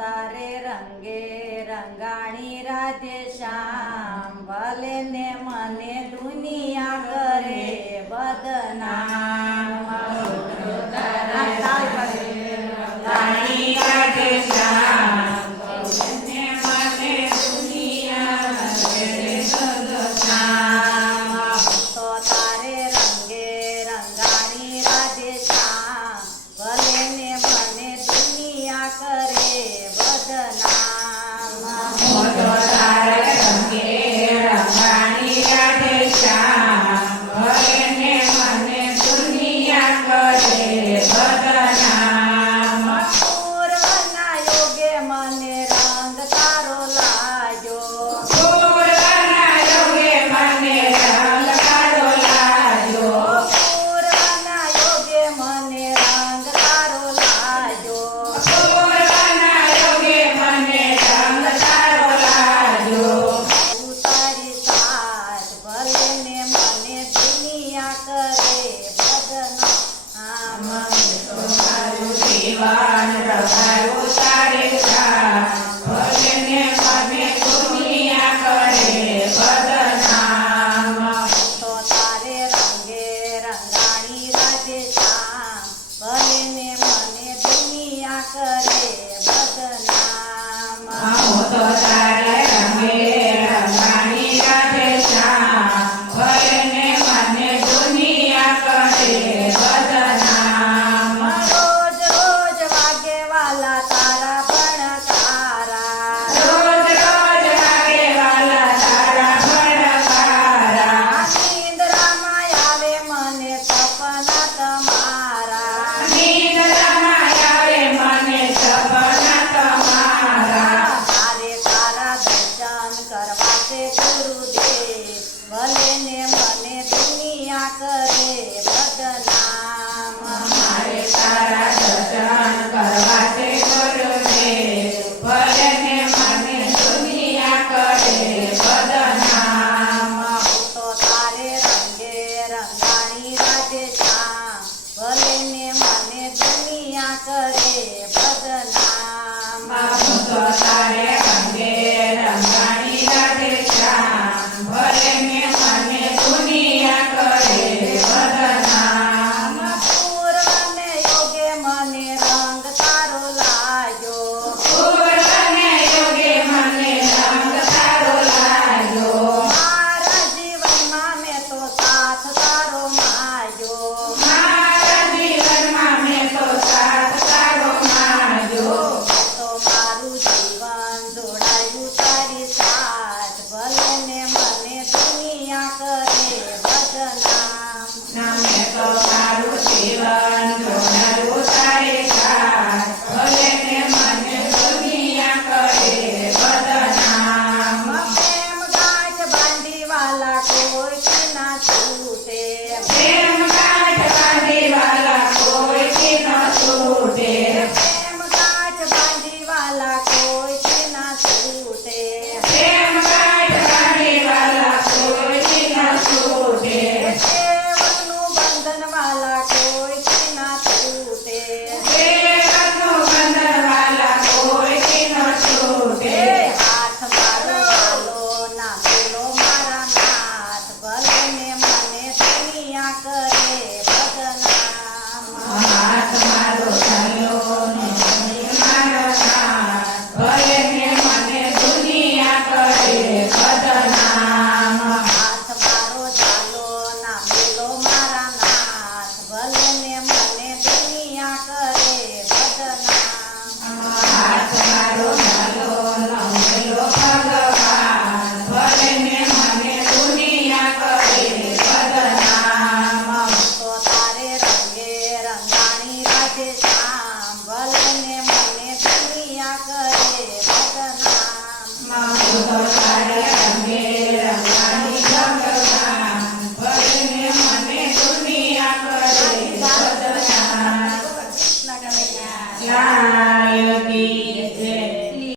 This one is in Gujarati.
તારે રંગે રંગાણી રાધે શ્યામ ભલે ને મને જીવાન તમારો તારે તા ભજને પદને કુમિયા કરે પદનામ તો તારે that. Bye.